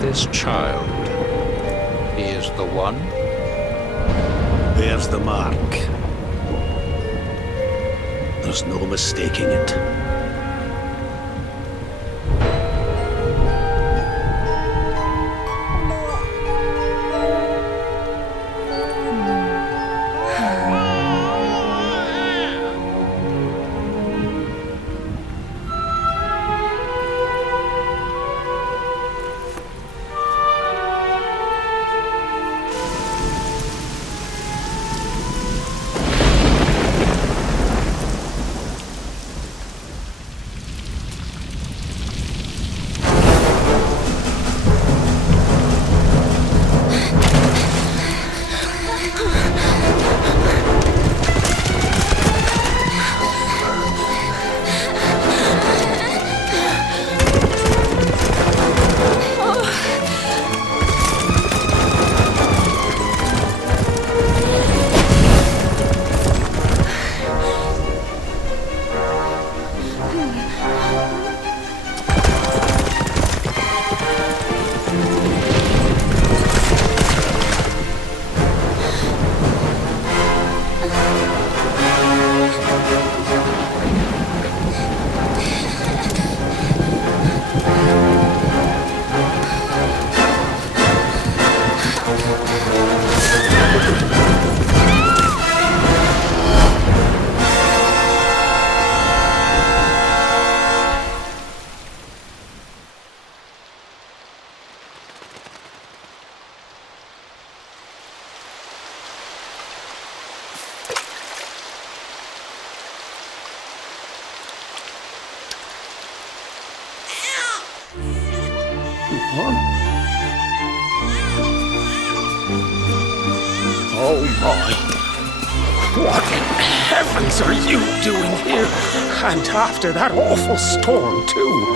This child, he is the one? There's the mark. There's no mistaking it. Oh my! What in heavens are you doing here? And after that awful storm, too.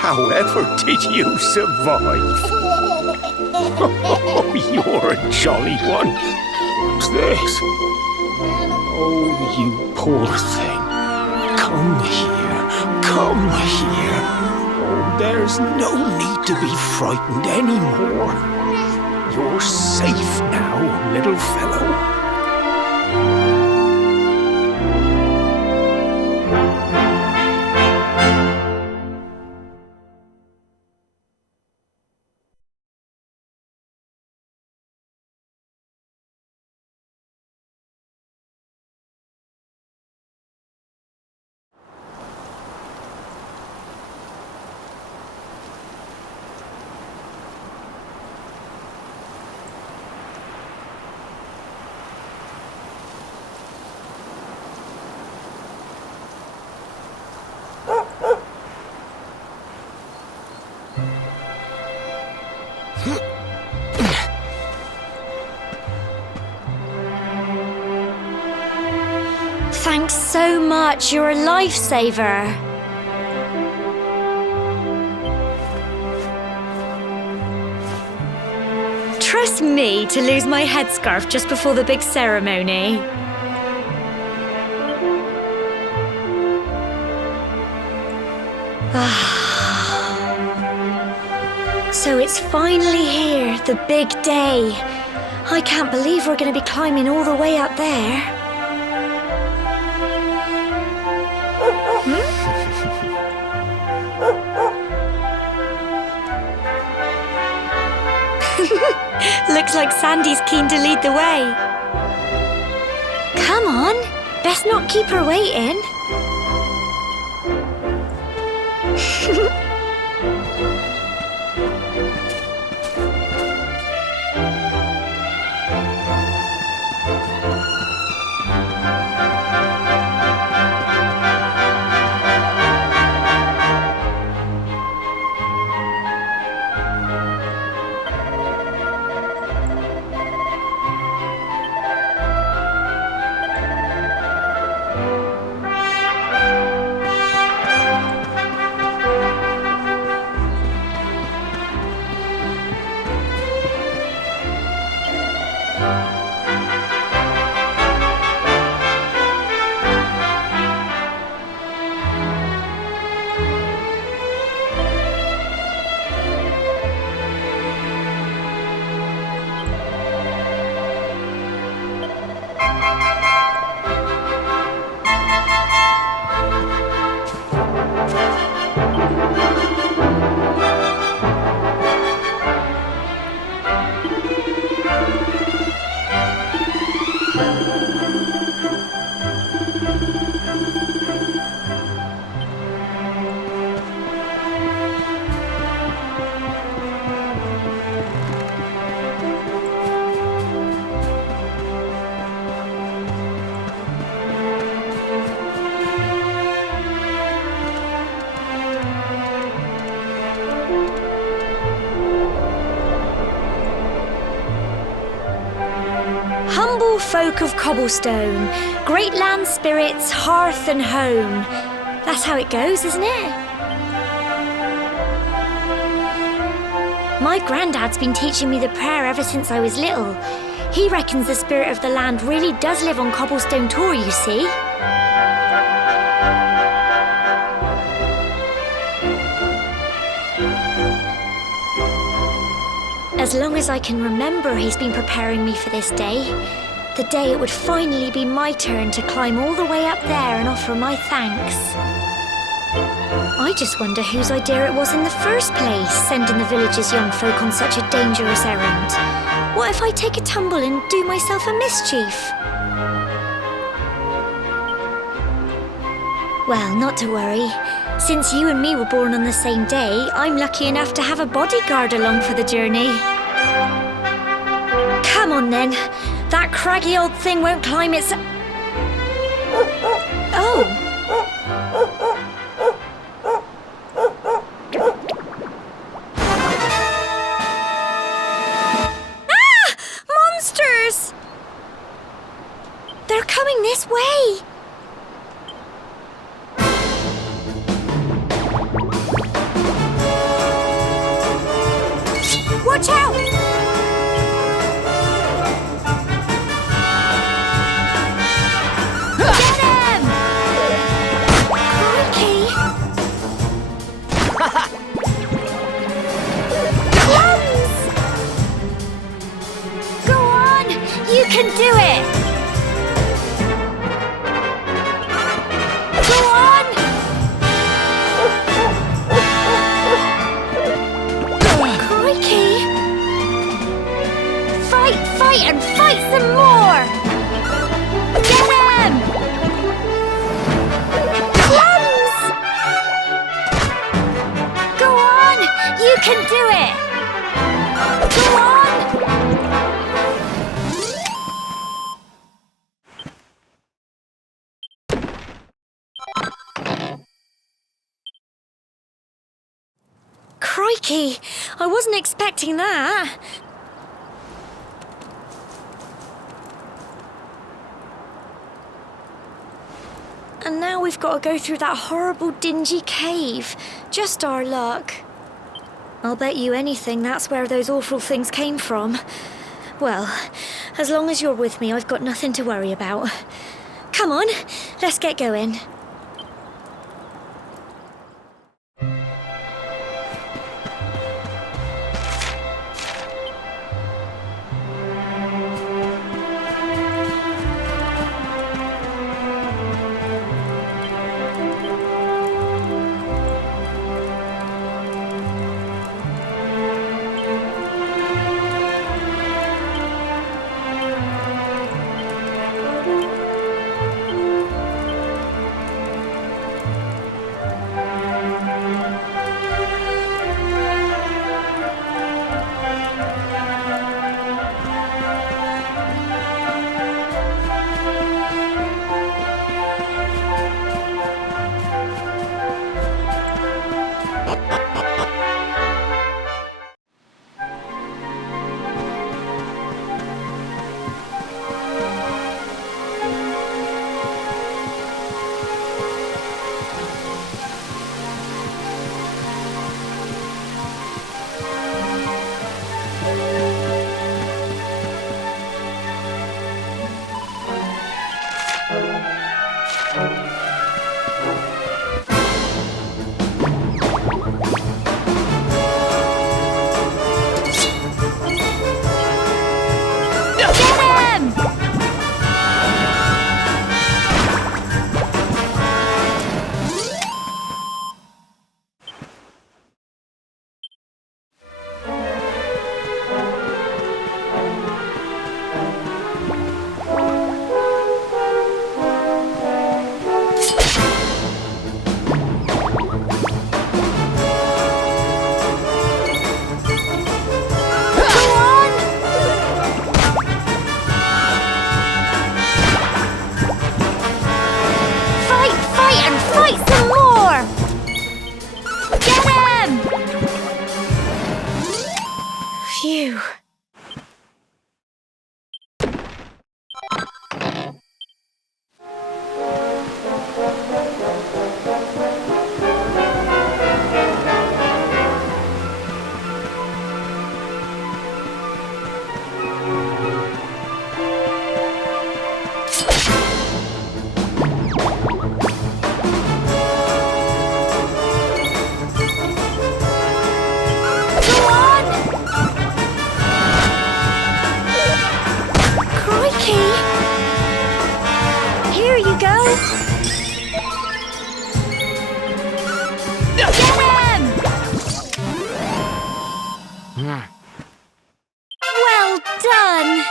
However did you survive? Oh, you're a jolly one. What's this? Oh, you poor thing. Come here. Come here. Oh, there's no need to be frightened anymore. You're safe now, little fellow. Thanks so much, you're a lifesaver. Trust me to lose my headscarf just before the big ceremony. So it's finally here, the big day. I can't believe we're going to be climbing all the way up there. Looks like Sandy's keen to lead the way. Come on, best not keep her waiting. Humble folk of cobblestone, great land spirits, hearth and home. That's how it goes, isn't it? My granddad's been teaching me the prayer ever since I was little. He reckons the spirit of the land really does live on Cobblestone Tor, you see. As long as I can remember, he's been preparing me for this day. The day it would finally be my turn to climb all the way up there and offer my thanks. I just wonder whose idea it was in the first place, sending the village's young folk on such a dangerous errand. What if I take a tumble and do myself a mischief? Well, not to worry. Since you and me were born on the same day, I'm lucky enough to have a bodyguard along for the journey. Come on then. That craggy old thing won't climb its... Oh! Ah! Monsters! They're coming this way! Watch out! Get him! Crikey! Plums! Go on! You can do it! Go on! Crikey! Fight and fight some more! Get him! Plums! Go on! You can do it! Go on! Crikey! I wasn't expecting that. And now we've got to go through that horrible dingy cave. Just our luck. I'll bet you anything that's where those awful things came from. Well, as long as you're with me, I've got nothing to worry about. Come on, let's get going. Phew. Here you go! Get him! Well done!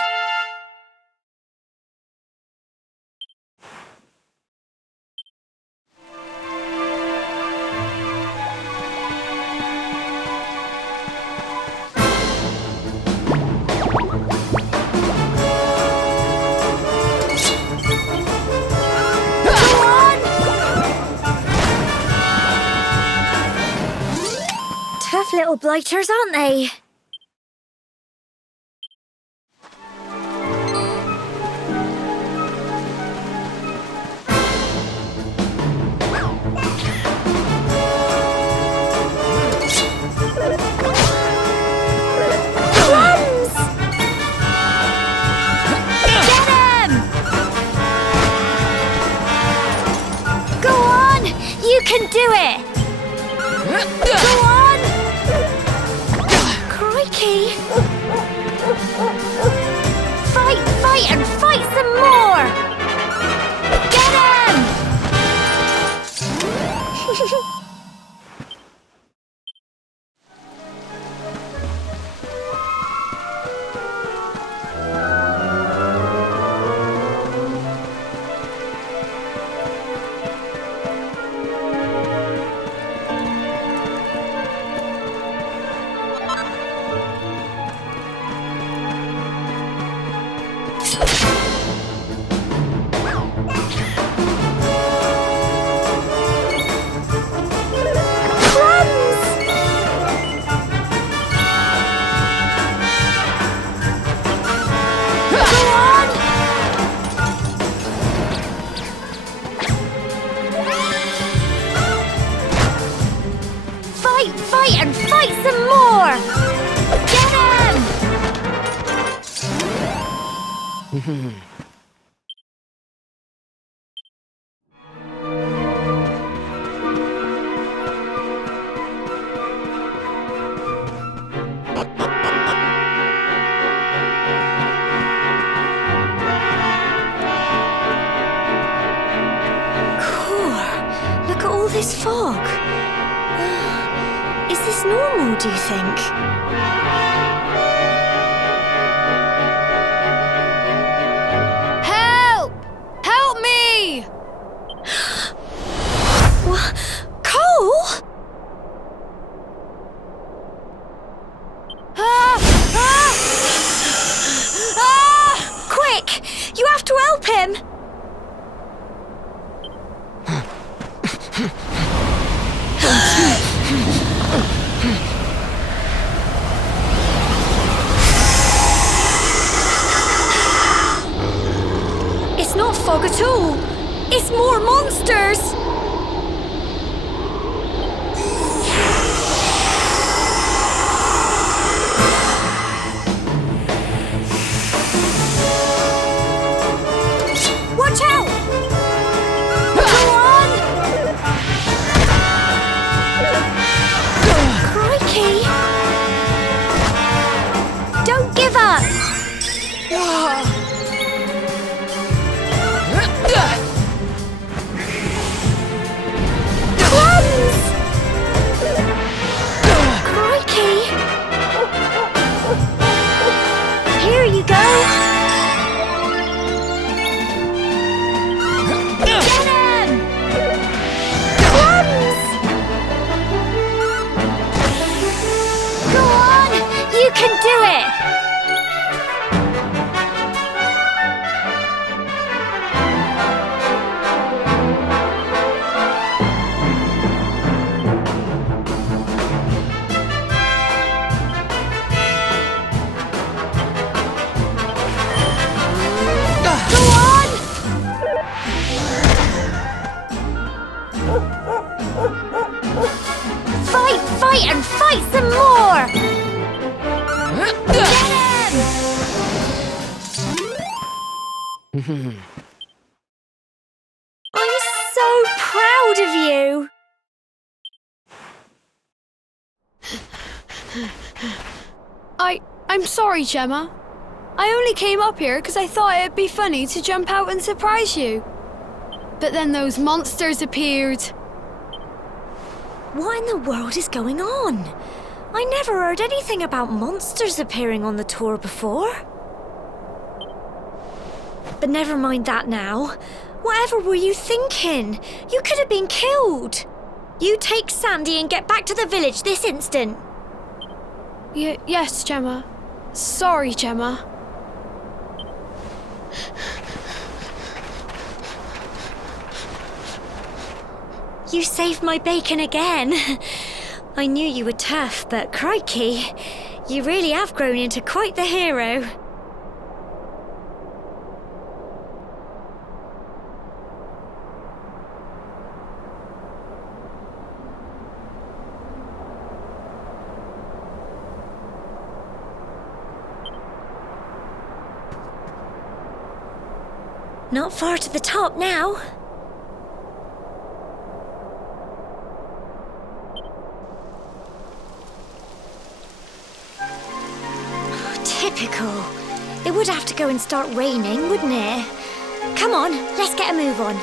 Tough little blighters, aren't they? Crumbs! Get him! Go on! You can do it! Go on! Crikey! Fight and fight some more! Get him! Fight and fight some more! Get him! Look at all this fog. Is this normal, do you think? Help! Help me! What? Cole? Quick! You have to help him! It's not fog at all. It's more monsters. Watch out! Go on! Crikey! Don't give up! Crumbs! Crikey! Here you go! Get him! Crumbs! Go on! You can do it! I'm sorry, Gemma. I only came up here because I thought it'd be funny to jump out and surprise you. But then those monsters appeared. What in the world is going on? I never heard anything about monsters appearing on the tour before. But never mind that now. Whatever were you thinking? You could have been killed. You take Sandy and get back to the village this instant. Yes, Gemma. Sorry, Gemma. You saved my bacon again. I knew you were tough, but crikey, you really have grown into quite the hero. Not far to the top now. Typical. It would have to go and start raining, wouldn't it? Come on, let's get a move on.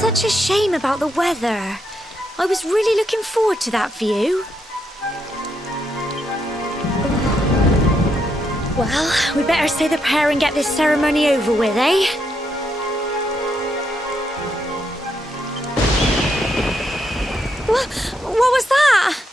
Such a shame about the weather. I was really looking forward to that view. Well, we better say the prayer and get this ceremony over with, eh? What was that?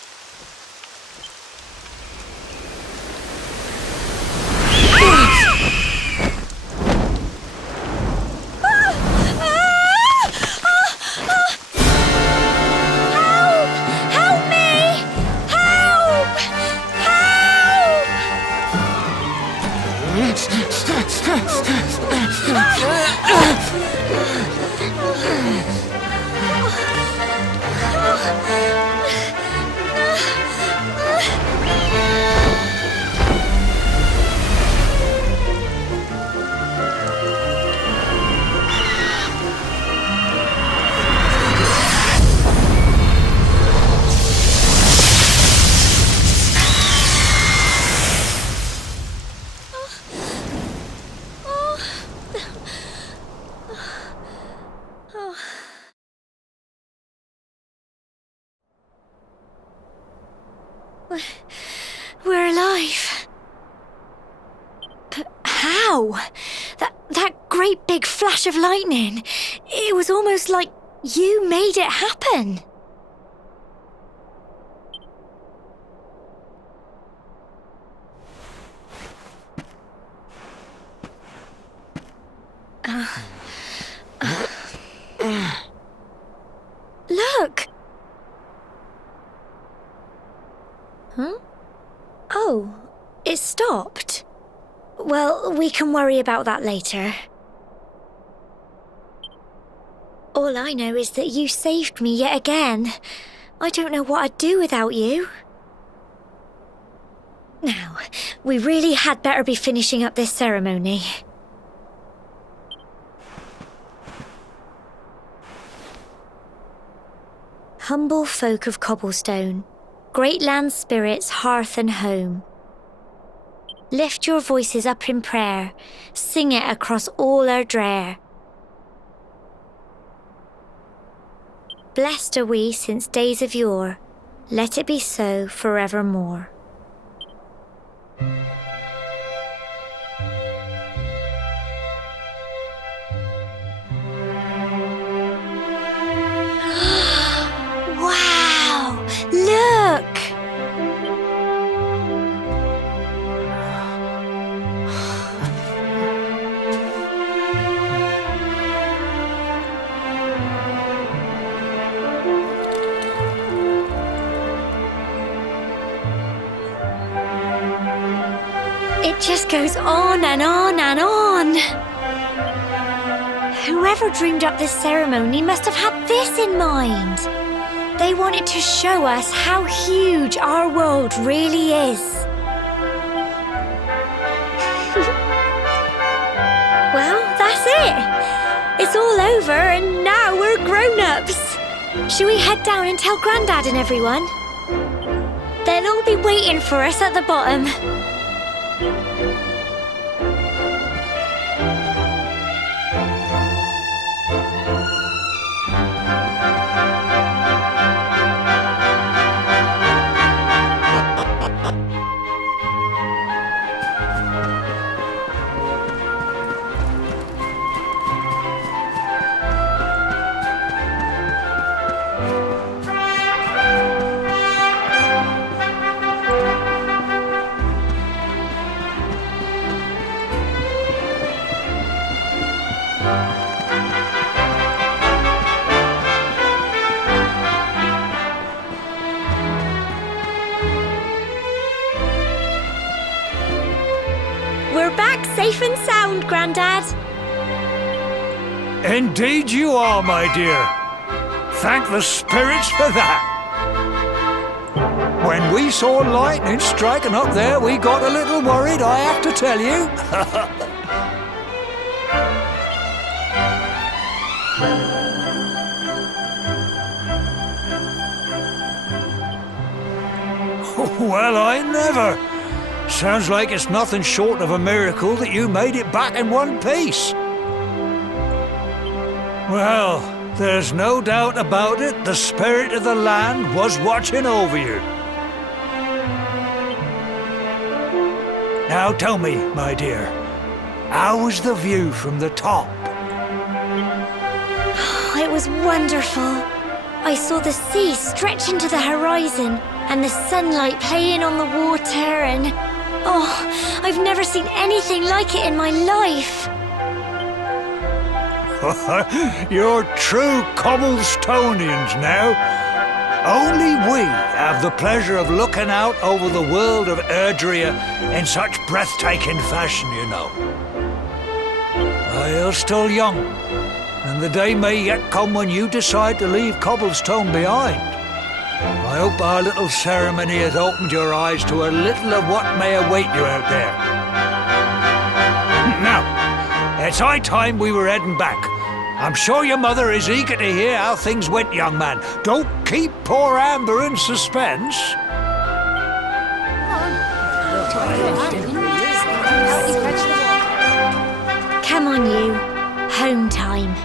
We're alive. But how? That great big flash of lightning. It was almost like you made it happen. Look! Huh? Oh, it stopped. Well, we can worry about that later. All I know is that you saved me yet again. I don't know what I'd do without you. Now, we really had better be finishing up this ceremony. Humble folk of Cobblestone, great land spirits, hearth and home. Lift your voices up in prayer, sing it across all our drear. Blessed are we since days of yore, let it be so forevermore. Wow! Look! It just goes on and on and on. Whoever dreamed up this ceremony must have had this in mind. They wanted to show us how huge our world really is. Well, that's it. It's all over and now we're grown-ups. Shall we head down and tell Grandad and everyone? They'll all be waiting for us at the bottom. We're back safe and sound, Grandad. Indeed you are, my dear. Thank the spirits for that. When we saw lightning striking up there, we got a little worried, I have to tell you. Well, I never. Sounds like it's nothing short of a miracle that you made it back in one piece. Well, there's no doubt about it, the spirit of the land was watching over you. Now tell me, my dear, how was the view from the top? It was wonderful. I saw the sea stretch into the horizon and the sunlight playing on the water and... Oh, I've never seen anything like it in my life. You're true Cobblestonians now. Only we have the pleasure of looking out over the world of Erdrea in such breathtaking fashion, you know. You're still young, and the day may yet come when you decide to leave Cobblestone behind. I hope our little ceremony has opened your eyes to a little of what may await you out there. Now, it's high time we were heading back. I'm sure your mother is eager to hear how things went, young man. Don't keep poor Amber in suspense. Come on, you. Home time.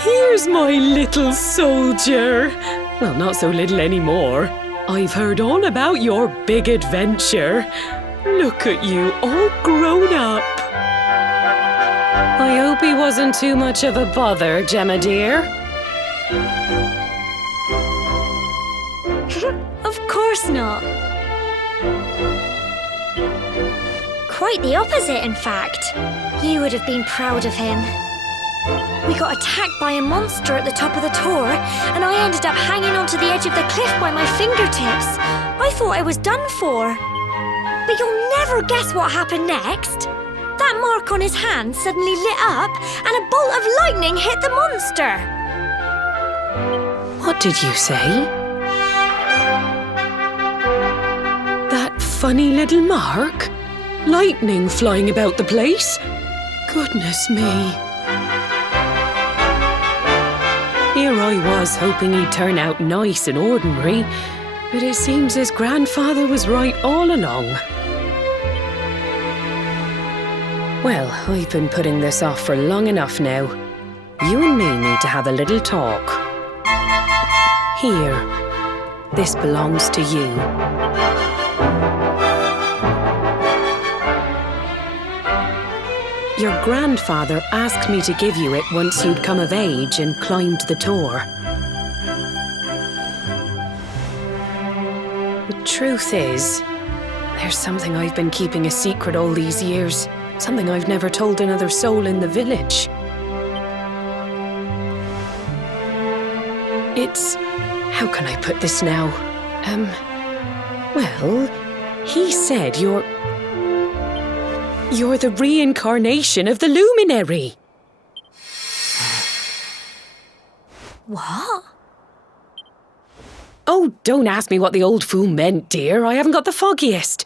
Here's my little soldier. Well, not so little anymore. I've heard all about your big adventure. Look at you, all grown up. I hope he wasn't too much of a bother, Gemma dear. Of course not. Quite the opposite, in fact. You would have been proud of him. We got attacked by a monster at the top of the tour, and I ended up hanging onto the edge of the cliff by my fingertips. I thought I was done for. But you'll never guess what happened next. That mark on his hand suddenly lit up, and a bolt of lightning hit the monster. What did you say? That funny little mark? Lightning flying about the place? Goodness me. Here I was hoping he'd turn out nice and ordinary, but it seems his grandfather was right all along. Well, I've been putting this off for long enough now. You and me need to have a little talk. Here, this belongs to you. Your grandfather asked me to give you it once you'd come of age and climbed the tor. The truth is, there's something I've been keeping a secret all these years. Something I've never told another soul in the village. It's... how can I put this now? Well, he said you're the reincarnation of the luminary. What? Oh, don't ask me what the old fool meant, dear. I haven't got the foggiest.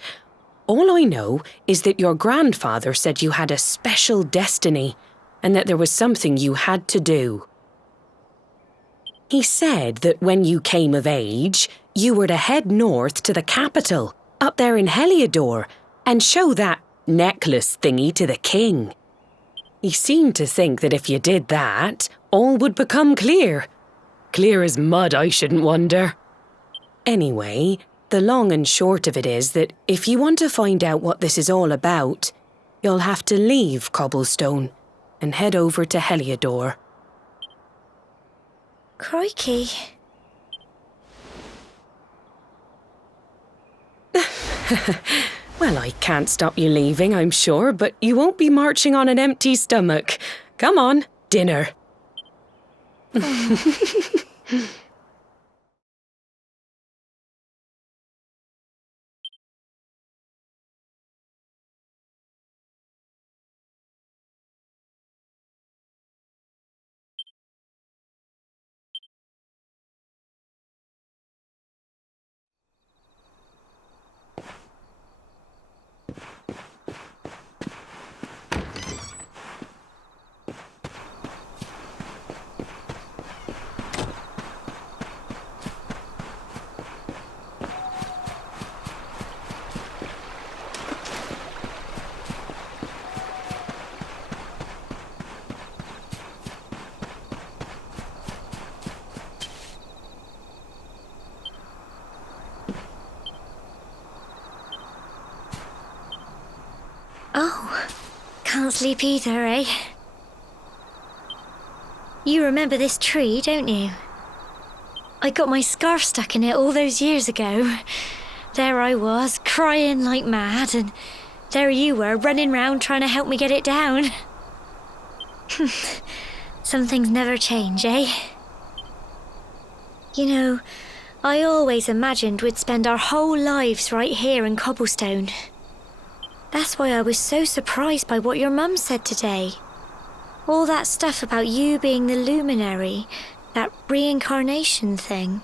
All I know is that your grandfather said you had a special destiny and that there was something you had to do. He said that when you came of age, you were to head north to the capital, up there in Heliodor, and show that necklace thingy to the king. He seemed to think that if you did that, all would become clear. Clear as mud, I shouldn't wonder. Anyway, the long and short of it is that if you want to find out what this is all about, you'll have to leave Cobblestone and head over to Heliodor. Crikey. Well, I can't stop you leaving, I'm sure, but you won't be marching on an empty stomach. Come on, dinner. can't sleep either, eh? You remember this tree, don't you? I got my scarf stuck in it all those years ago. There I was, crying like mad, and there you were, running round trying to help me get it down. Some things never change, eh? You know, I always imagined we'd spend our whole lives right here in Cobblestone. That's why I was so surprised by what your mum said today. All that stuff about you being the luminary, that reincarnation thing.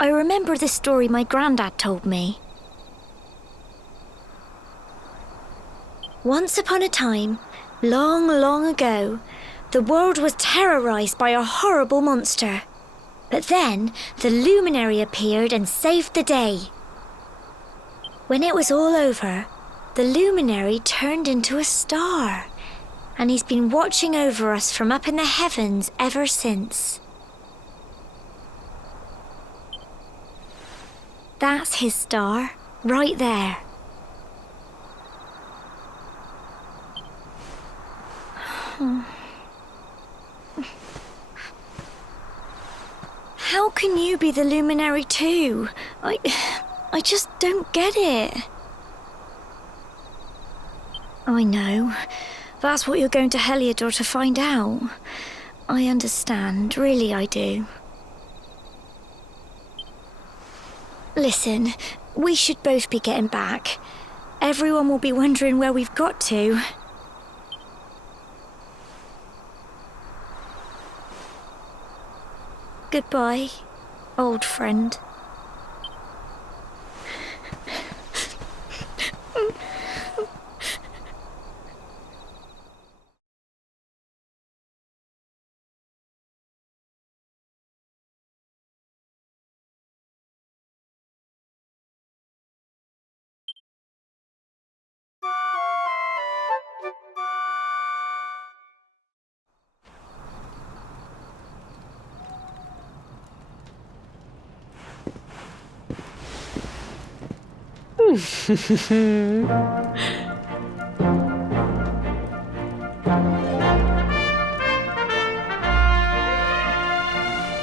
I remember the story my granddad told me. Once upon a time, long, long ago, the world was terrorized by a horrible monster. But then, the luminary appeared and saved the day. When it was all over, the luminary turned into a star, and he's been watching over us from up in the heavens ever since. That's his star, right there. How can you be the luminary too? I just don't get it. I know. That's what you're going to Heliodor to find out. I understand, really I do. Listen, we should both be getting back. Everyone will be wondering where we've got to. Goodbye, old friend.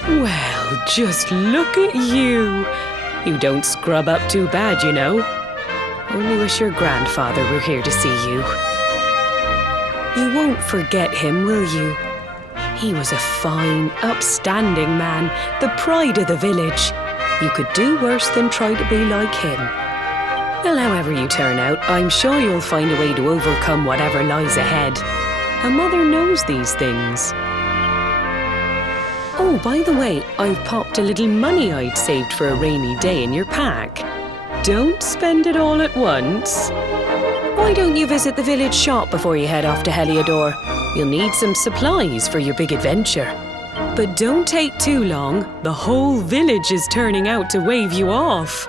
Well, just look at you. You don't scrub up too bad, you know. Only wish your grandfather were here to see you. You won't forget him, will you? He was a fine, upstanding man, the pride of the village. You could do worse than try to be like him. Well, however you turn out, I'm sure you'll find a way to overcome whatever lies ahead. A mother knows these things. Oh, by the way, I've popped a little money I'd saved for a rainy day in your pack. Don't spend it all at once. Why don't you visit the village shop before you head off to Heliodor? You'll need some supplies for your big adventure. But don't take too long. The whole village is turning out to wave you off.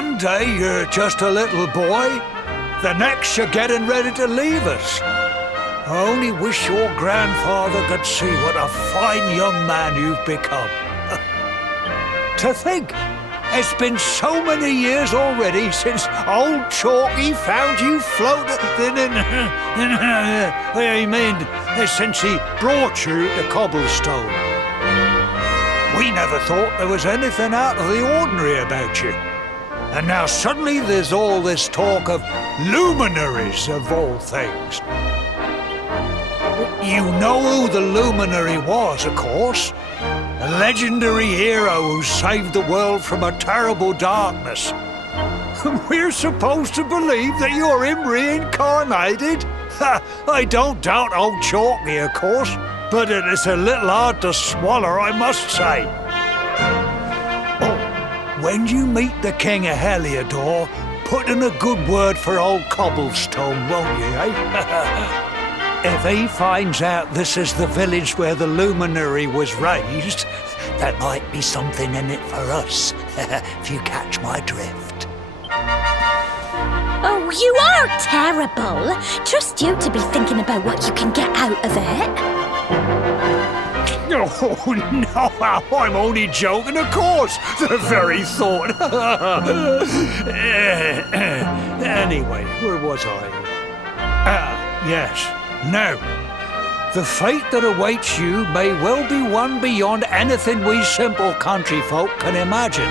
One day you're just a little boy, the next you're getting ready to leave us. I only wish your grandfather could see what a fine young man you've become. To think, it's been so many years already since old Chalky found you floating since he brought you to Cobblestone. We never thought there was anything out of the ordinary about you. And now suddenly there's all this talk of luminaries of all things. You know who the luminary was, of course. A legendary hero who saved the world from a terrible darkness. We're supposed to believe that you're him reincarnated? I don't doubt old Chalky, of course, but it is a little hard to swallow, I must say. Oh, when you meet the King of Heliodor, put in a good word for old Cobblestone, won't you, eh? If he finds out this is the village where the luminary was raised, there might be something in it for us, if you catch my drift. Oh, you are terrible. Trust you to be thinking about what you can get out of it. Oh, no, I'm only joking, of course. The very thought. Anyway, where was I? Yes. Now, the fate that awaits you may well be one beyond anything we simple country folk can imagine.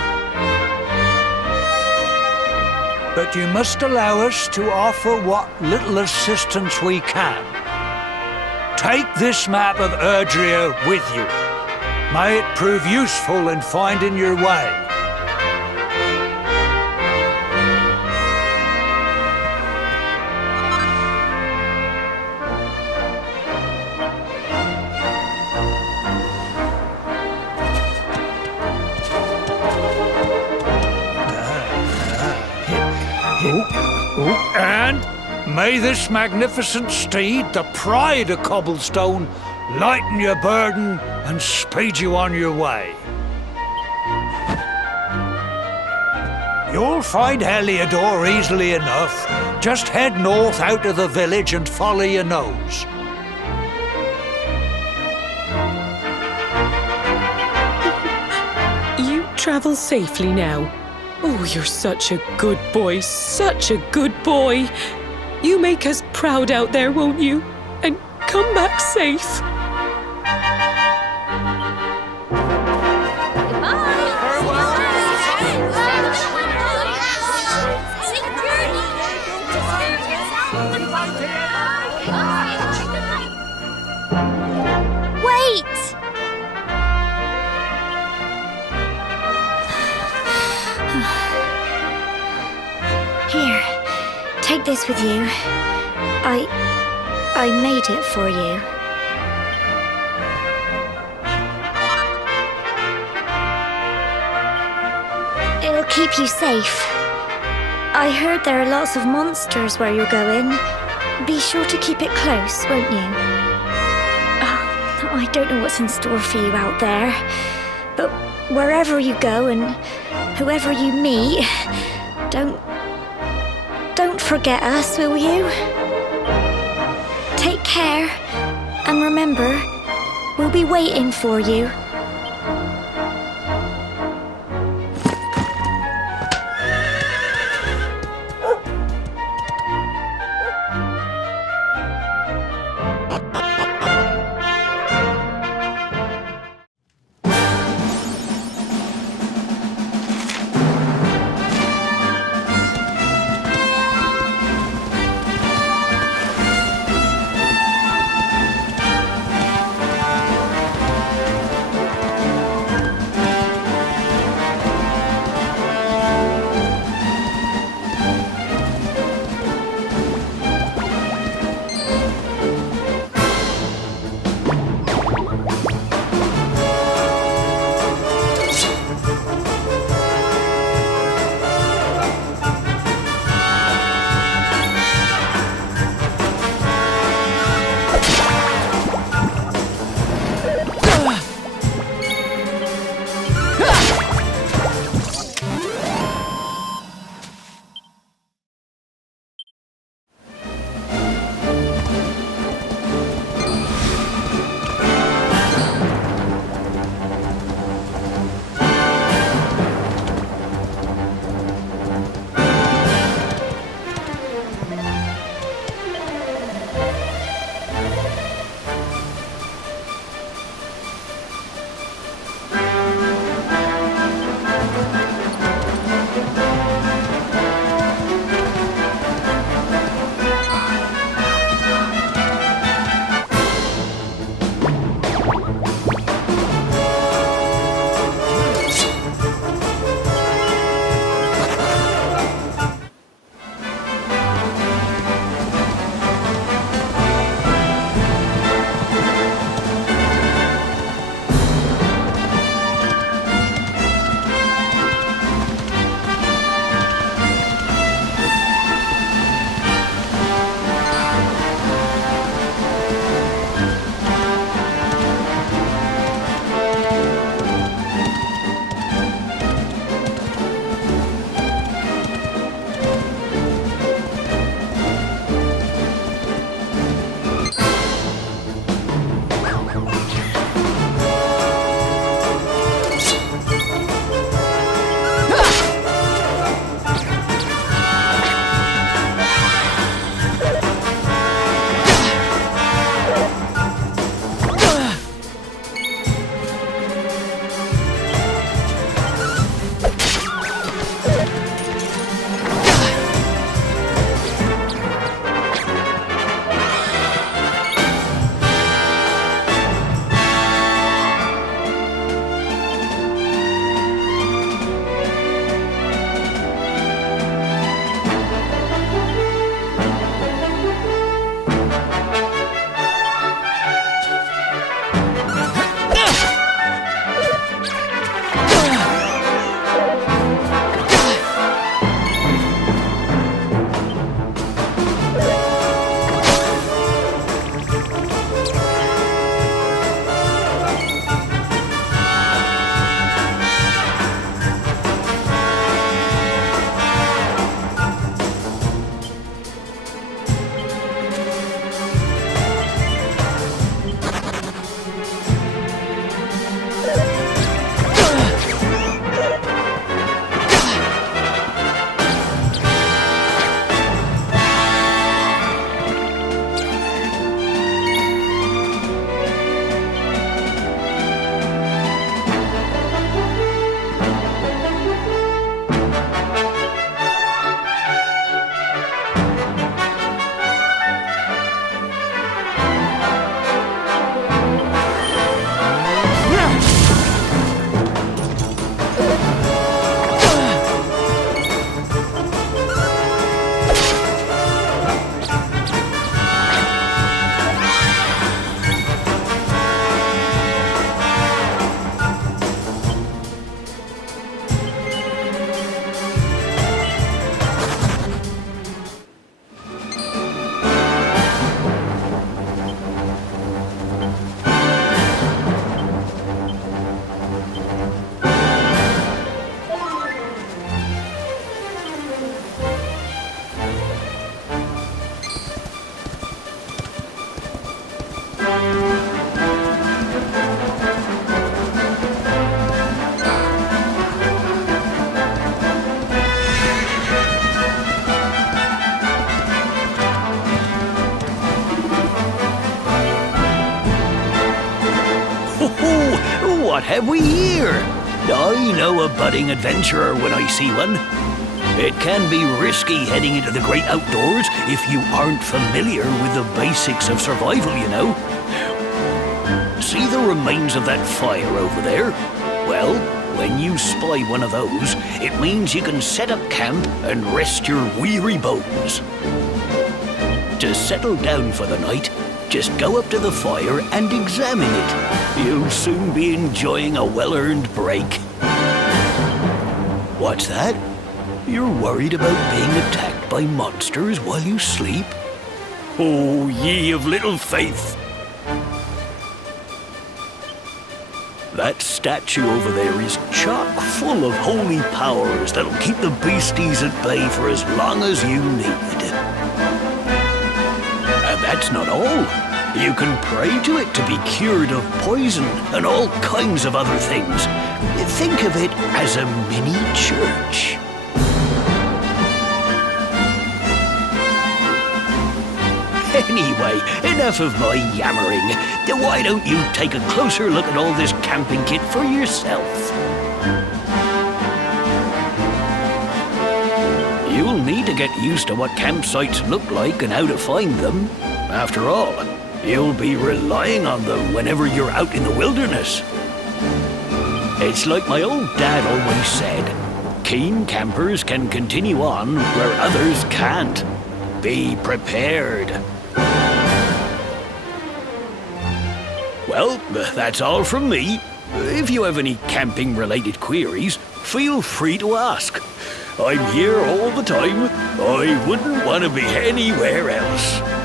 But you must allow us to offer what little assistance we can. Take this map of Erdrea with you. May it prove useful in finding your way. And may this magnificent steed, the pride of Cobblestone, lighten your burden and speed you on your way. You'll find Heliodor easily enough. Just head north out of the village and follow your nose. You travel safely now. Oh, you're such a good boy, such a good boy. You make us proud out there, won't you? And come back safe. Wait! Here, take this with you. I made it for you. It'll keep you safe. I heard there are lots of monsters where you're going. Be sure to keep it close, won't you? I don't know what's in store for you out there, but wherever you go and whoever you meet, don't forget us, will you? Take care, and remember, we'll be waiting for you. what have we here? I know a budding adventurer when I see one. It can be risky heading into the great outdoors if you aren't familiar with the basics of survival, you know. See the remains of that fire over there? Well, when you spy one of those, it means you can set up camp and rest your weary bones. To settle down for the night, just go up to the fire and examine it. You'll soon be enjoying a well-earned break. What's that? You're worried about being attacked by monsters while you sleep? Oh, ye of little faith! That statue over there is chock full of holy powers that'll keep the beasties at bay for as long as you need. And that's not all. You can pray to it to be cured of poison and all kinds of other things. Think of it as a mini church. Anyway, enough of my yammering. Why don't you take a closer look at all this camping kit for yourself? You'll need to get used to what campsites look like and how to find them. After all, you'll be relying on them whenever you're out in the wilderness. It's like my old dad always said, keen campers can continue on where others can't. Be prepared. Well, that's all from me. If you have any camping-related queries, feel free to ask. I'm here all the time. I wouldn't want to be anywhere else.